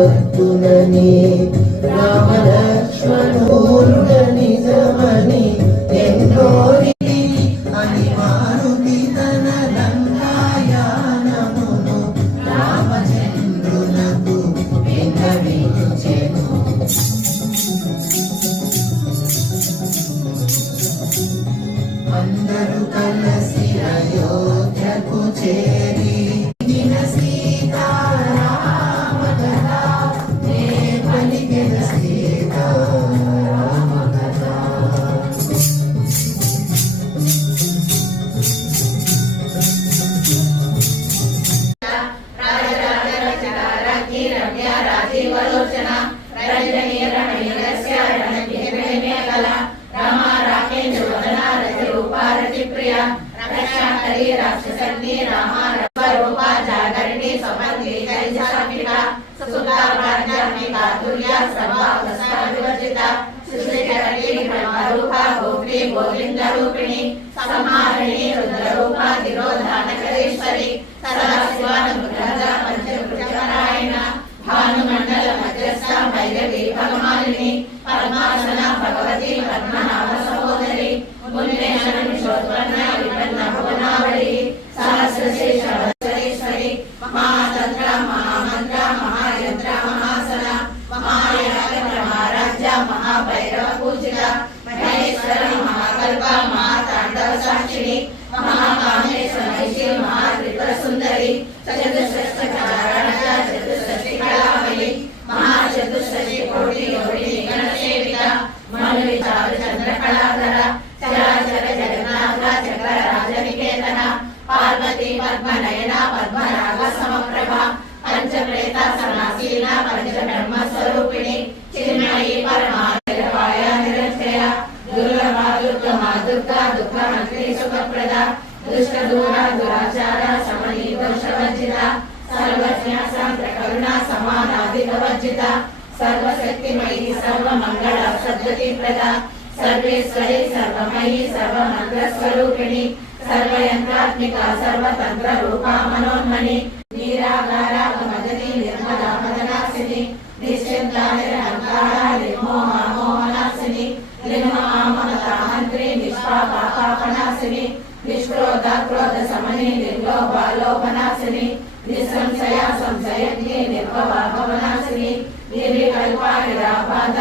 భక్తులని రామ లక్ష్మణుల నిజమని ఎన్నో అని మారుతి తన లంకాయానమును రామచంద్రునకు విన్నవించెను. అందరూ కలిసి అయోధ్యకు చేరి సీతారామ కథ నే పలికెద సీతారామ కథ. రాజీవలోచన రంజనీ రణీరస్య రణకల రమా రాకేంద్ర వదన రతి రూపా రతి ప్రియ రక్షాకరి రాక్షసగ్ని రామ రూపా జాగరిణి స్వపంతి కరిజామిక సుసుతా ప్రాజ్ఞాత్మిక తుల్య సర్వావస్థ వివర్జిత సుశ్రీకరణి బ్రహ్మరూపా గోపి గోవింద రూపిణి సంహారిణి రుద్రరూపా తిరోధానకరేశ్వరి సదాశివానుగ్రహ పంచభుజనారాయణ భానుమండల మధ్యస్థ భైరవి భగమాలిని పరమాసన భగవతి పద్మనాభ సహోదరి మున్నేశ్వరణ విపన్న భువనావళి సహస్రశేషేశ్వరి మహాతంత్ర మహామంత్ర మహాయంత్ర మహాసన మహాయాగ మహారాజ్య మహాభైరవ పూజిత మహేశ్వర మహాకల్ప మహాతాండవ సాక్షిణి మహాకామేశ్వరి మహాత్రిపుర సుందరి చతుర్షష్ట చారణ చతుర్షష్టి కళావళి మహాచతుర్షష్టి కోటి యోగిని గణసేవిత మనువిచారు చంద్రకళాధర చరాచర జగన్నాథ చక్ర రాజనికేతన పార్వతీ పద్మనయన పద్మరాగ సమప్రభ పంచప్రేత సనాసీన పంచబ్రహ్మ స్వరూపిణి చిన్మయీ పరమాయ నిరక్షయ దుర్లభ దుర్గమా దుర్గా దుఃఖమంత్రి సుఖప్రద దుష్ట దూర దురాచార సమనీ దోషవర్జిత సర్వజ్ఞ సాంద్ర కరుణ సమానాధికవర్జిత సర్వశక్తిమయీ సర్వమంగళ సద్గతి ప్రద సర్వేశ్వరి సర్వమయీ సర్వమంత్ర స్వరూపిణి సర్వయంత్రాత్మిక సర్వతంత్ర రూపా మనోన్మణి నీరాగార మదనీ నిర్మలా మదనాశిని నిశ్చింత నిరహంకార నిర్మోహ మోహనాశిని నిర్మమామమతామంత్రి నిష్పాపాపనాశిని నిష్క్రోధ క్రోధ సమని నిర్లోభాలోభనాశిని నిస్సంశయ సంశయజ్ఞి నిర్భవ భవనాశిని నిర్వికల్ప నిరాబాధ